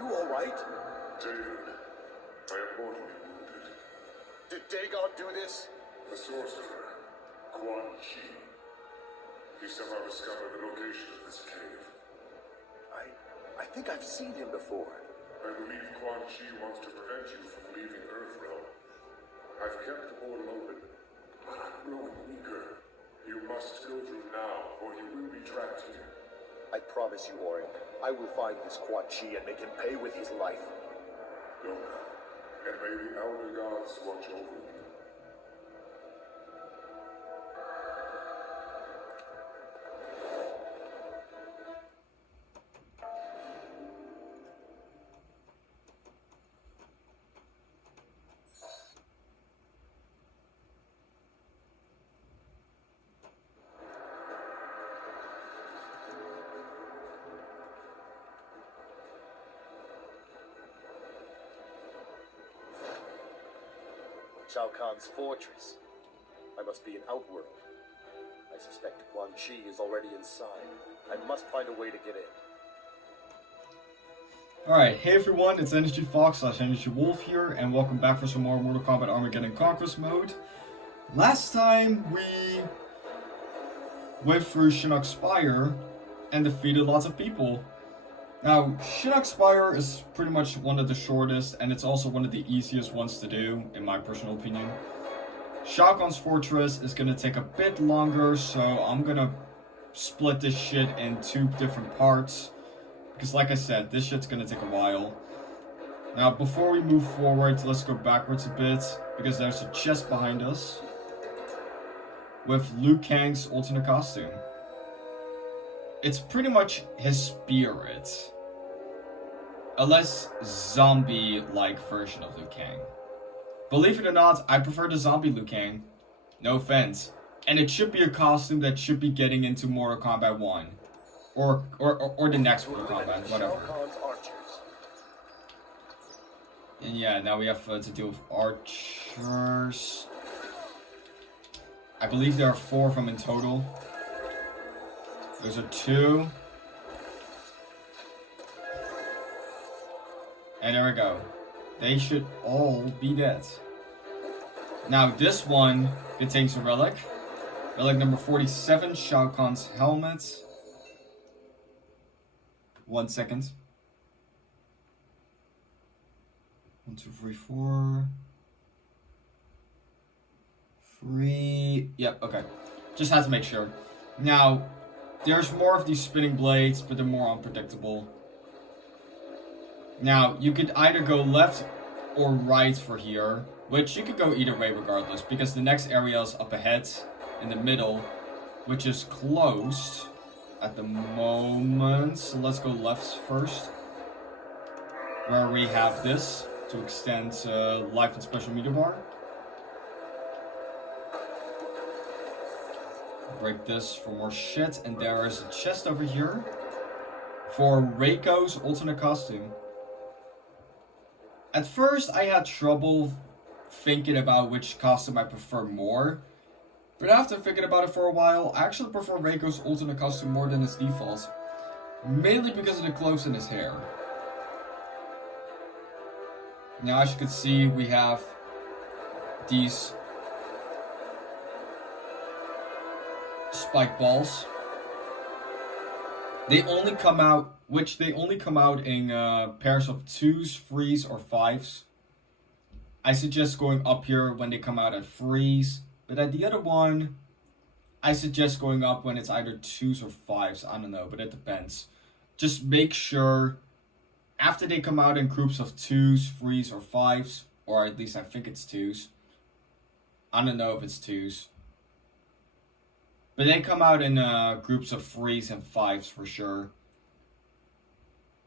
you alright? David, I am mortally wounded. Did Dagon do this? The sorcerer, Quan Chi. He somehow discovered the location of this cave. I think I've seen him before. I believe Quan Chi wants to prevent you from leaving Earthrealm. I've kept the portal open, but I'm growing weaker. You must go through now, or you will be trapped here. I promise you, Orion, I will find this Quan Chi and make him pay with his life. Go now, and may the Elder Gods watch over you. Shao Kahn's fortress. I must be in Outworld. I suspect Quan Chi is already inside. I must find a way to get in. Alright, hey everyone, it's Energy Fox / Energy Wolf here, and welcome back for some more Mortal Kombat Armageddon Conquest mode. Last time we went through Shinnok Spire and defeated lots of people. Now, Shinnok Spire is pretty much one of the shortest, and it's also one of the easiest ones to do, in my personal opinion. Shao Kahn's Fortress is gonna take a bit longer, so I'm gonna split this shit in 2 different parts. Because like I said, this shit's gonna take a while. Now, before we move forward, let's go backwards a bit, because there's a chest behind us with Liu Kang's alternate costume. It's pretty much his spirit. A less zombie-like version of Liu Kang. Believe it or not, I prefer the zombie Liu Kang. No offense. And it should be a costume that should be getting into Mortal Kombat 1. Or the next Mortal Kombat, whatever. And yeah, now we have to deal with archers. I believe there are 4 of them in total. Those are 2. And there we go. They should all be dead. Now this one contains a relic. Relic number 47, Shao Kahn's helmet. 1 second. 1, 2, 3, 4. 3. Yep, okay. Just had to make sure. Now, there's more of these spinning blades, but they're more unpredictable. Now, you could either go left or right for here, which you could go either way regardless, because the next area is up ahead, in the middle, which is closed at the moment. So let's go left first, where we have this to extend life and special meter bar. Break this for more shit, and there is a chest over here for Reiko's alternate costume. At first, I had trouble thinking about which costume I prefer more, but after thinking about it for a while, I actually prefer Reiko's alternate costume more than his default, mainly because of the clothes and his hair. Now, as you can see, we have these spike balls. They only come out, in pairs of 2s, 3s, or 5s. I suggest going up here when they come out at 3s, but at the other one, I suggest going up when it's either 2s or 5s. I don't know, but it depends. Just make sure after they come out in groups of 2s, 3s, or 5s, or at least I think it's 2s. I don't know if it's 2s. But they come out in groups of 3s and 5s for sure.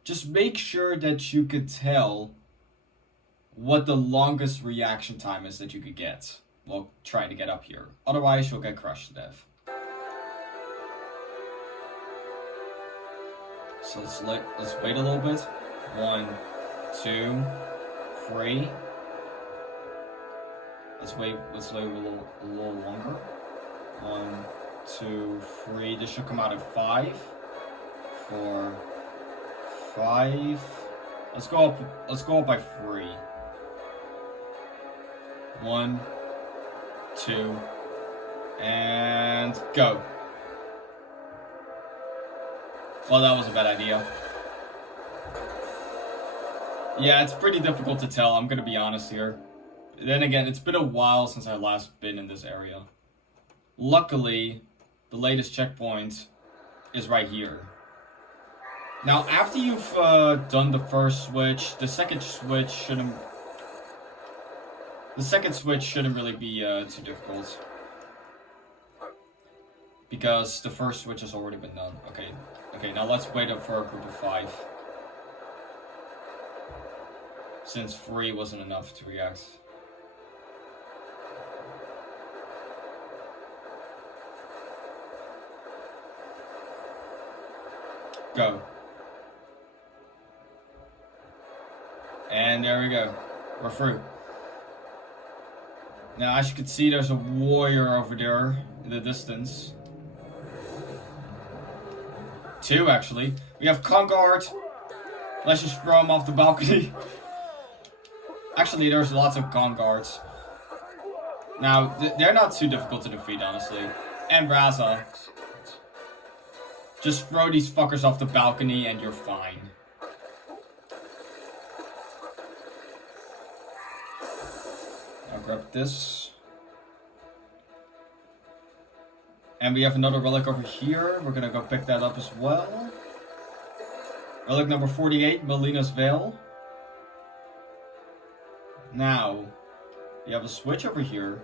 Just make sure that you could tell what the longest reaction time is that you could get while trying to get up here. Otherwise, you'll get crushed to death. So let's wait a little bit. 1, 2, 3. Let's wait a little longer. 1, 2, 3. This should come out at 5, 4, 5. Let's go up. Let's go up by 3. 1, 2, and go. Well, that was a bad idea. Yeah, it's pretty difficult to tell, I'm gonna be honest here. Then again, it's been a while since I last been in this area. Luckily, the latest checkpoint is right here. Now, after you've done the first switch, the second switch shouldn't really be too difficult. Because the first switch has already been done. Okay, now let's wait up for a group of 5. Since 3 wasn't enough to react. Go. And there we go. We're through. Now, as you can see, there's a warrior over there in the distance. 2, actually. We have Konquest. Let's just throw him off the balcony. Actually, there's lots of Konquests. Now, they're not too difficult to defeat, honestly. And Raza. Just throw these fuckers off the balcony and you're fine. I'll grab this. And we have another relic over here. We're gonna go pick that up as well. Relic number 48, Mileena's Veil. Now, we have a switch over here.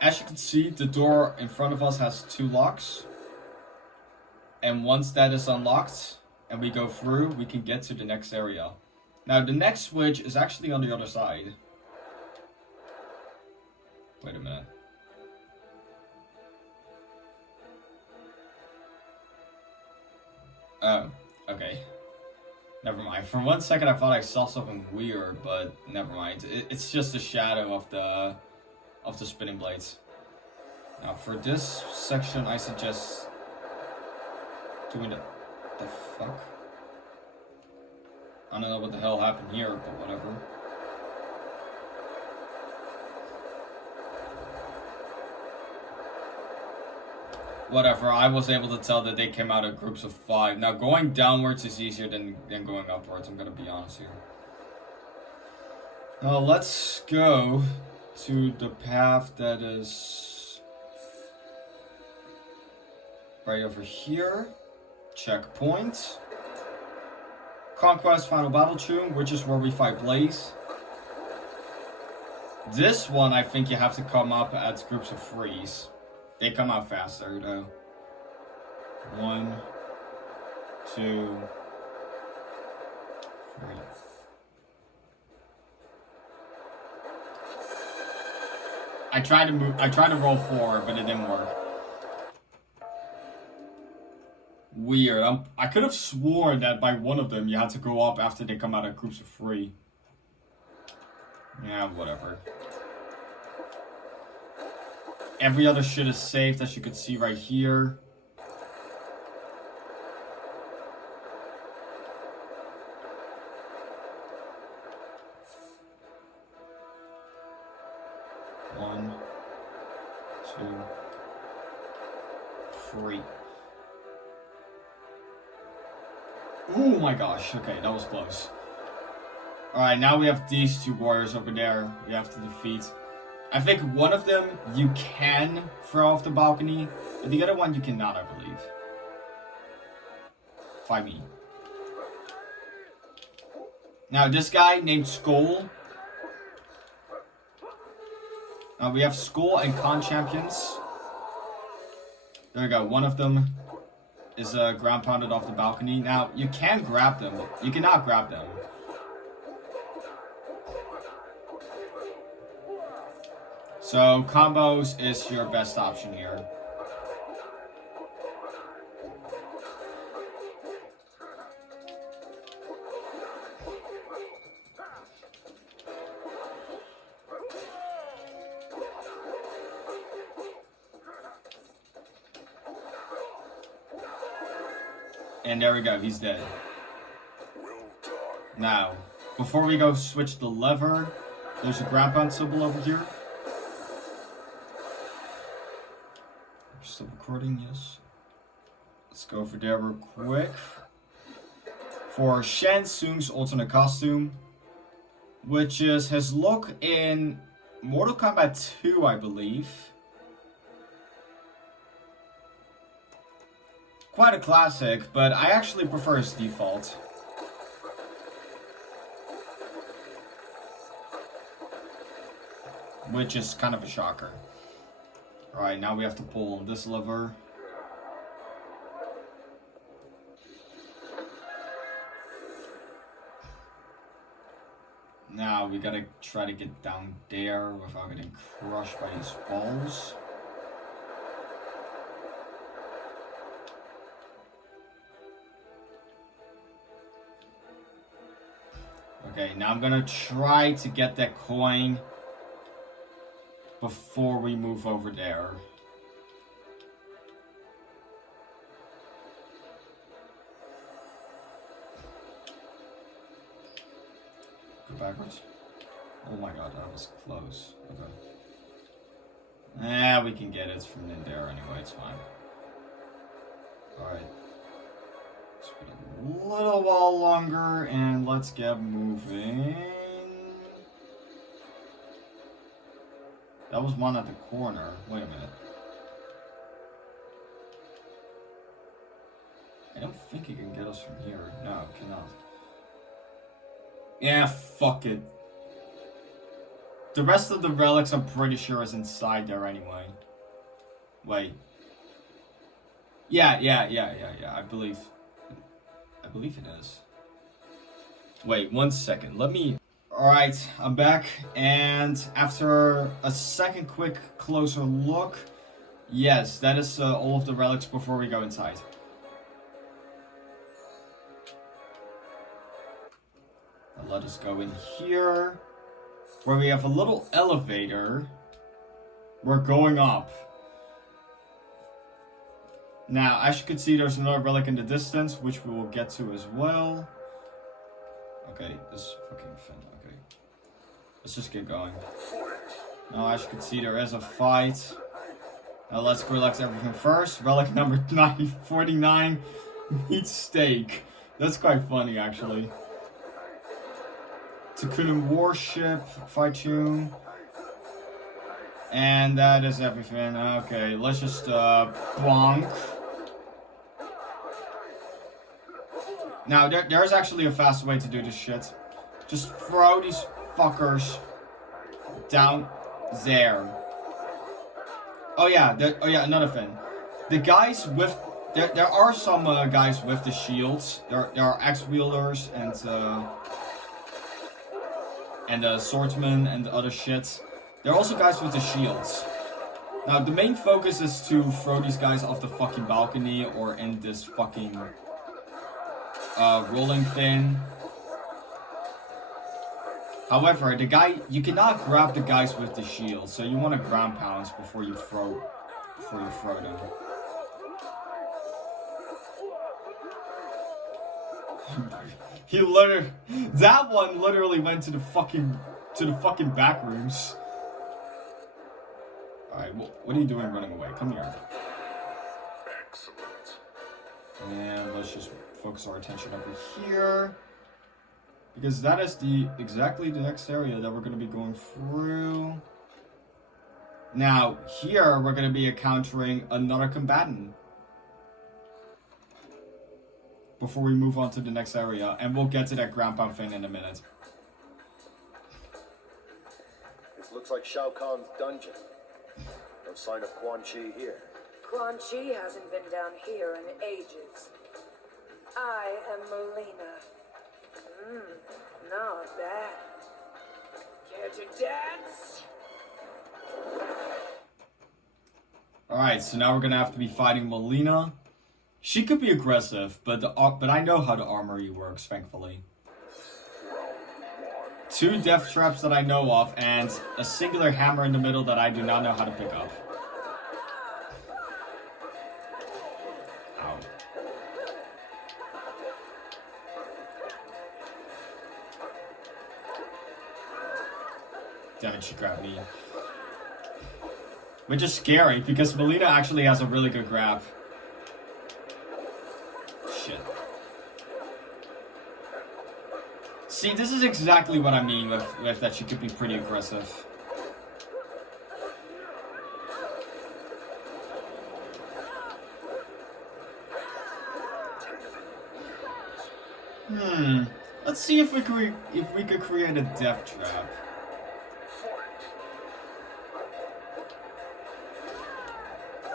As you can see, the door in front of us has 2 locks. And once that is unlocked, and we go through, we can get to the next area. Now, the next switch is actually on the other side. Wait a minute. Oh, okay. Never mind. For 1 second, I thought I saw something weird, but never mind. It's just a shadow of the spinning blades. Now, for this section, I suggest doing the fuck. I don't know what the hell happened here, but whatever. Whatever, I was able to tell that they came out in groups of 5. Now, going downwards is easier than going upwards, I'm gonna be honest here. Now, let's go to the path that is right over here. Checkpoint. Konquest Final Battle Tune, which is where we fight Blaze. This one, I think you have to come up at groups of 3s. They come out faster, though. 1, 2, 3. I tried to roll forward, but it didn't work. Weird. I could have sworn that by one of them you had to go up after they come out of groups of 3. Yeah, whatever. Every other shit is saved, as you can see right here. One, 2, 3. Oh my gosh, okay, that was close. Alright, now we have these 2 warriors over there we have to defeat. I think one of them you can throw off the balcony, but the other one you cannot, I believe. Fight me. Now, this guy named Skull. Now, we have Skull and Kahn champions. There we go, one of them is ground pounded off the balcony. Now, you can grab them. You cannot grab them. So, combos is your best option here. And there we go, he's dead. Well done. Now, before we go switch the lever, there's a ground pound symbol over here. We're still recording, yes. Let's go over there real quick. For Shang Tsung's alternate costume, which is his look in Mortal Kombat 2, I believe. Quite a classic, but I actually prefer his default. Which is kind of a shocker. Alright, now we have to pull on this lever. Now we gotta try to get down there without getting crushed by these balls. Okay, now I'm gonna try to get that coin before we move over there. Go backwards. Oh my god, that was close. Okay. Yeah, we can get it from in there anyway, it's fine. Alright. Let's wait a little while longer and let's get moving. That was one at the corner. Wait a minute. I don't think he can get us from here. No, cannot. Yeah, fuck it. The rest of the relics I'm pretty sure is inside there anyway. Wait. Yeah. I believe it is. Wait, 1 second. Let me... Alright, I'm back. And after a second quick closer look, yes, that is all of the relics before we go inside. Now let us go in here, where we have a little elevator. We're going up. Now, as you can see, there's another relic in the distance, which we will get to as well. Okay, this fucking fin. Okay. Let's just get going. Now, as you can see, there is a fight. Now, let's relax everything first. Relic number 949, meat steak. That's quite funny, actually. Takunin warship, Fightoon. And that is everything. Okay, let's just bonk. Now, there's actually a fast way to do this shit. Just throw these fuckers down there. Oh yeah, another thing. The guys with... There are some guys with the shields. There are axe-wielders and swordsmen and other shit. There are also guys with the shields. Now, the main focus is to throw these guys off the fucking balcony or in this fucking rolling thing. However, you cannot grab the guys with the shield, so you want to ground pounds before you throw them. That one literally went to the fucking back rooms. Alright, what are you doing running away? Come here. Excellent. And let's just focus our attention over here. Because that is exactly the next area that we're going to be going through. Now, here we're going to be encountering another combatant. Before we move on to the next area. And we'll get to that ground pound thing in a minute. This looks like Shao Kahn's dungeon. No sign of Quan Chi here. Quan Chi hasn't been down here in ages. I am Mileena. Not bad. Care to dance? Alright, so now we're gonna have to be fighting Mileena. She could be aggressive, but I know how the armory works, thankfully. 2 death traps that I know of, and a singular hammer in the middle that I do not know how to pick up. Ow. Damn it, she grabbed me. Which is scary, because Mileena actually has a really good grab. Shit. See, this is exactly what I mean with that she could be pretty aggressive. Let's see if we could create a death trap.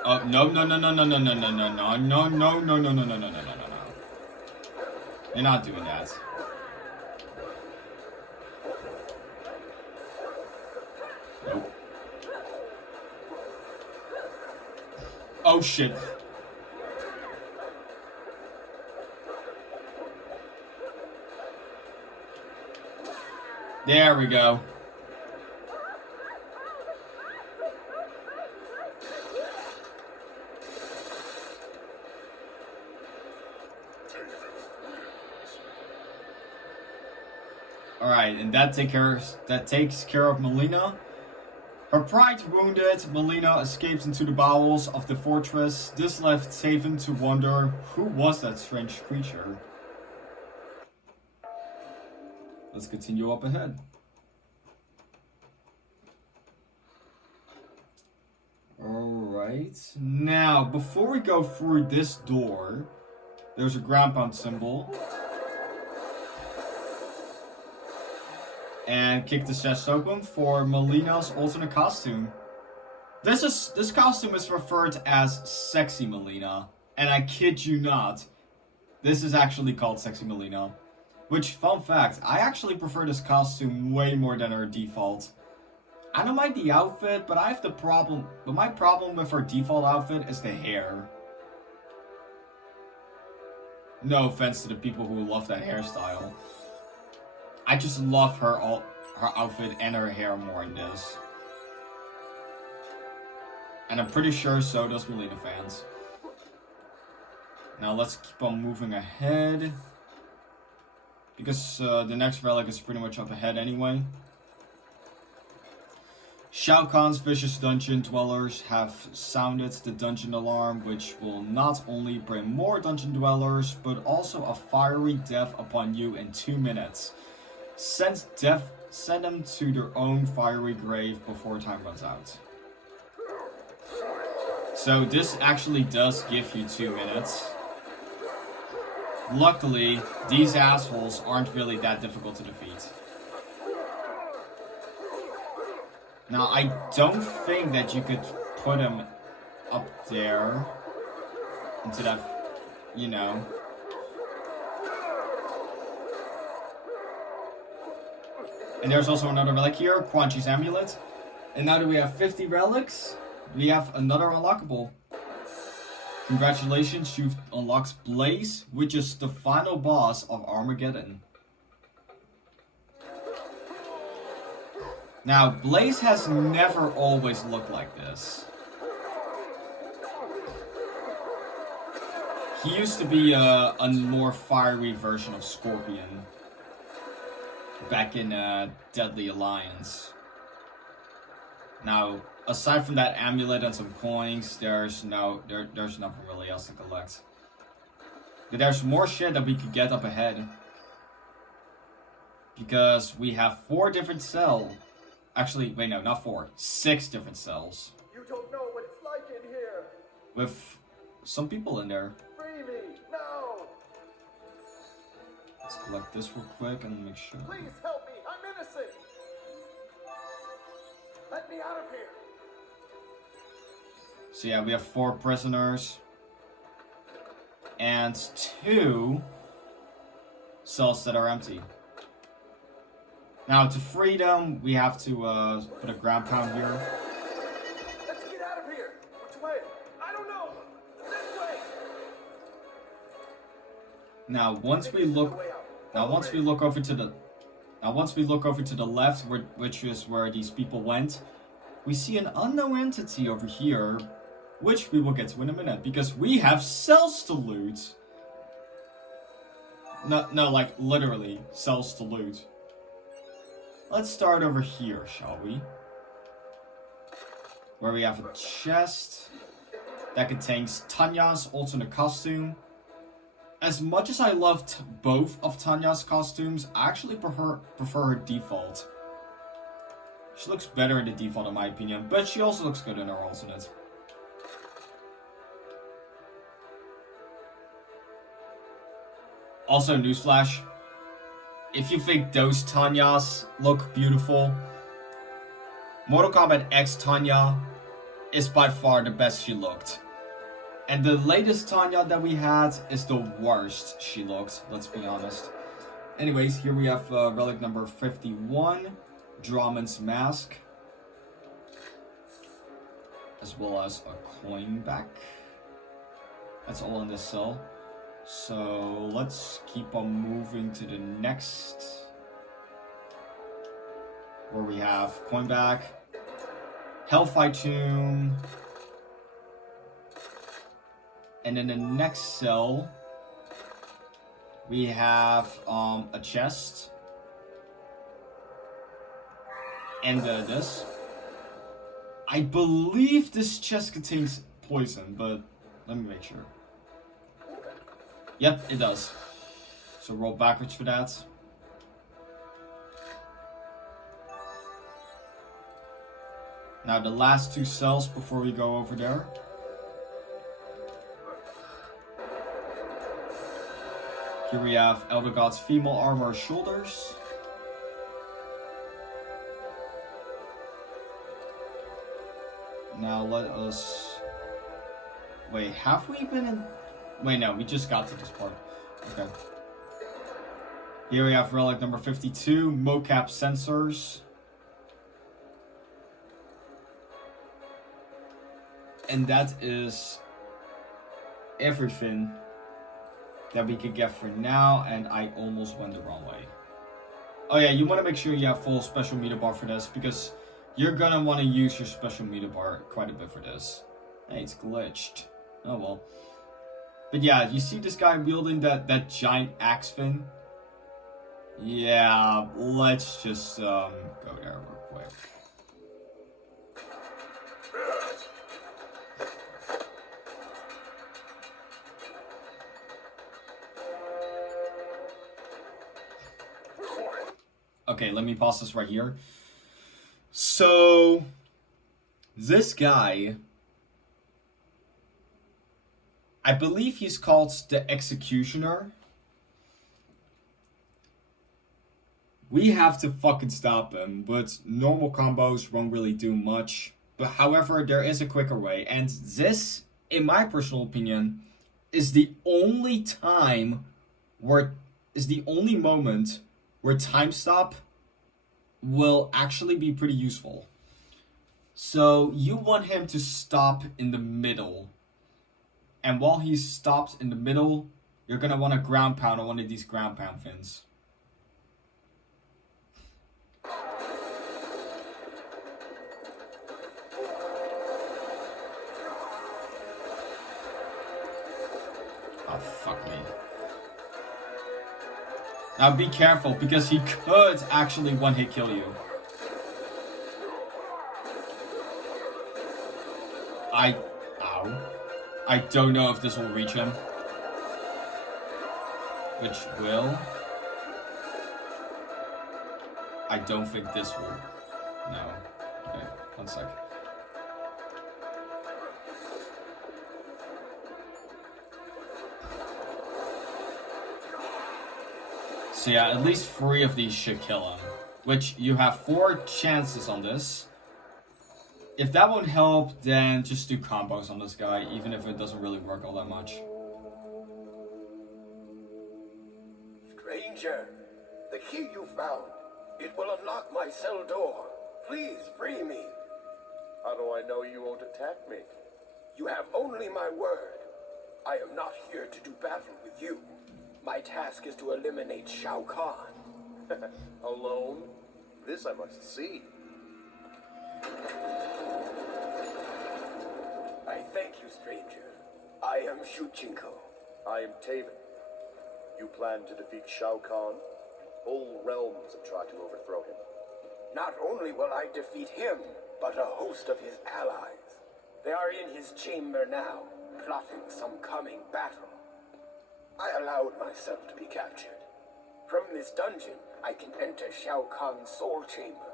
Oh no. You're not doing that. Nope. Oh shit. There we go. Alright, and that takes care of Mileena. Her pride wounded, Mileena escapes into the bowels of the fortress. This left Taven to wonder, who was that strange creature? Let's continue up ahead. Alright, now before we go through this door, there's a ground pound symbol. And kick the chest open for Mileena's alternate costume. This costume is referred to as Sexy Mileena, and I kid you not, this is actually called Sexy Mileena. Which, fun fact, I actually prefer this costume way more than her default. I don't mind the outfit, but my problem with her default outfit is the hair. No offense to the people who love that hairstyle. I just love her outfit and her hair more in this. And I'm pretty sure so does Mileena fans. Now let's keep on moving ahead. Because the next relic is pretty much up ahead anyway. Shao Kahn's vicious dungeon dwellers have sounded the dungeon alarm, which will not only bring more dungeon dwellers, but also a fiery death upon you in 2 minutes. Send them to their own fiery grave before time runs out. So this actually does give you 2 minutes. Luckily, these assholes aren't really that difficult to defeat. Now, I don't think that you could put them up there into that, you know. And there's also another relic here, Quan Chi's amulet. And now that we have 50 relics, we have another unlockable. Congratulations, you've unlocked Blaze, which is the final boss of Armageddon. Now, Blaze has never always looked like this. He used to be a more fiery version of Scorpion back in Deadly Alliance. Now, aside from that amulet and some coins, there's nothing really else to collect. But there's more shit that we could get up ahead. Because we have 4 different cells. Actually, wait, no, not 4. 6 different cells. You don't know what it's like in here. With some people in there. Free me, now. Let's collect this real quick and make sure. Please help me, I'm innocent. Let me out of here. So yeah, we have 4 prisoners. And 2 cells that are empty. Now, to free them, we have to put a ground pound here. Let's get out of here. Which way? I don't know. This way. Now, once we look over to the left, which is where these people went, we see an unknown entity over here, which we will get to in a minute, because we have cells to loot. No, like literally cells to loot. let's start over here, shall we? Where we have a chest that contains Tanya's alternate costume. As much as I loved both of Tanya's costumes, I actually prefer her default. She looks better in the default in my opinion, but she also looks good in her alternate. Also, newsflash, if you think those Tanyas look beautiful, Mortal Kombat X Tanya is by far the best she looked. And the latest Tanya that we had is the worst she looked, let's be honest. Anyways, here we have relic number 51, Dramon's Mask. As well as a coin back. That's all in this cell. So let's keep on moving to the next. Where we have coin back, Hellfight Tomb. And in the next cell, we have a chest. And this. I believe this chest contains poison, but let me make sure. Yep, it does. So roll backwards for that. Now the last two cells before we go over there. Here we have Elder God's female armor shoulders. Now let us... Wait, have we been in... Wait, no, we just got to this part. Okay. Here we have relic number 52, mocap sensors. And that is everything that we could get for now, and I almost went the wrong way. Oh yeah, you want to make sure you have full special meter bar for this, because you're gonna want to use your special meter bar quite a bit for this. Hey, it's glitched. Oh well. But yeah, you see this guy wielding that giant axe fin? Yeah, let's just go there real quick. Okay, let me pause this right here. So, this guy, I believe he's called the Executioner. We have to fucking stop him, but normal combos won't really do much. But however, there is a quicker way, and this, in my personal opinion, is the only moment where time stop will actually be pretty useful. So you want him to stop in the middle. And while he's stopped in the middle, you're gonna want to ground pound on one of these ground pound fins. Oh, fuck me. Now be careful, because he could actually one-hit kill you. Ow. I don't know if this will reach him. Which will. I don't think this will. No. Okay, one sec. So yeah, at least 3 of these should kill him. Which, you have 4 chances on this. If that won't help, then just do combos on this guy, even if it doesn't really work all that much. Stranger, the key you found, it will unlock my cell door. Please free me. How do I know you won't attack me? You have only my word. I am not here to do battle with you. My task is to eliminate Shao Kahn. Alone? This I must see. I thank you, stranger. I am Shuchinko. I am Taven. You plan to defeat Shao Kahn? Whole realms have tried to overthrow him. Not only will I defeat him, but a host of his allies. They are in his chamber now, plotting some coming battle. I allowed myself to be captured. From this dungeon, I can enter Shao Kahn's soul chamber.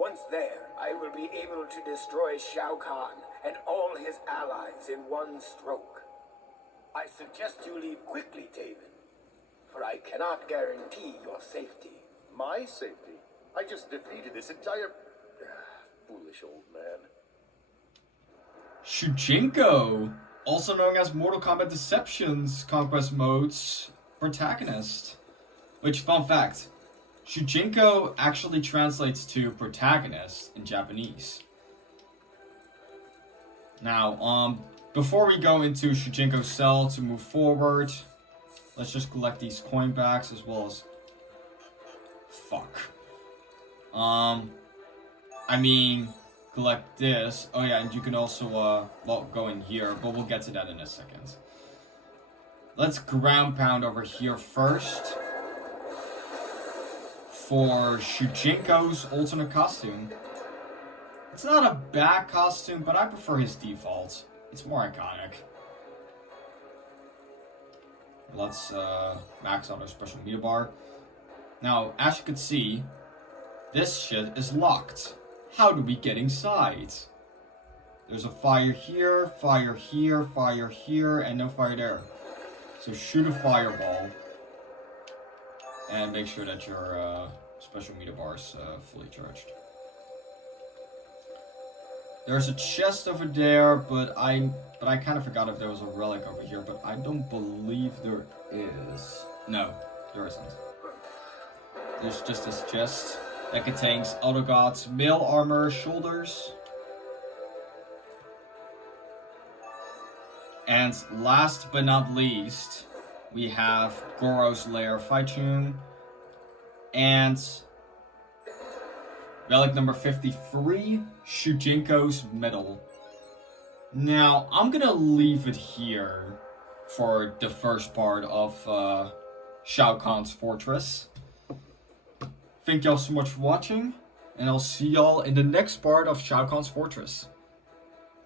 Once there, I will be able to destroy Shao Kahn and all his allies in one stroke. I suggest you leave quickly, Taven, for I cannot guarantee your safety. My safety? I just defeated this entire... foolish old man. Shujinko, also known as Mortal Kombat Deception's Conquest mode's protagonist. Which, fun fact, Shujinko actually translates to protagonist in Japanese. Now, before we go into Shujinko's cell to move forward, let's just collect these coin backs as well as... Fuck. Collect this. Oh yeah, and you can also, well, go in here, but we'll get to that in a second. Let's ground pound over here first. For Shujinko's alternate costume. It's not a bad costume, but I prefer his default. It's more iconic. Let's max out our special meter bar. Now, as you can see, this shit is locked. How do we get inside? There's a fire here, fire here, fire here, and no fire there. So shoot a fireball. And make sure that your special meter bar is fully charged. There's a chest over there, but I kind of forgot if there was a relic over here, but I don't believe there is. No, there isn't. There's just this chest that contains Autogod's mail armor shoulders. And last but not least, we have Goro's Lair Fight Tune and relic number 53, Shujinko's Medal. Now, I'm gonna leave it here for the first part of Shao Kahn's Fortress. Thank y'all so much for watching, and I'll see y'all in the next part of Shao Kahn's Fortress.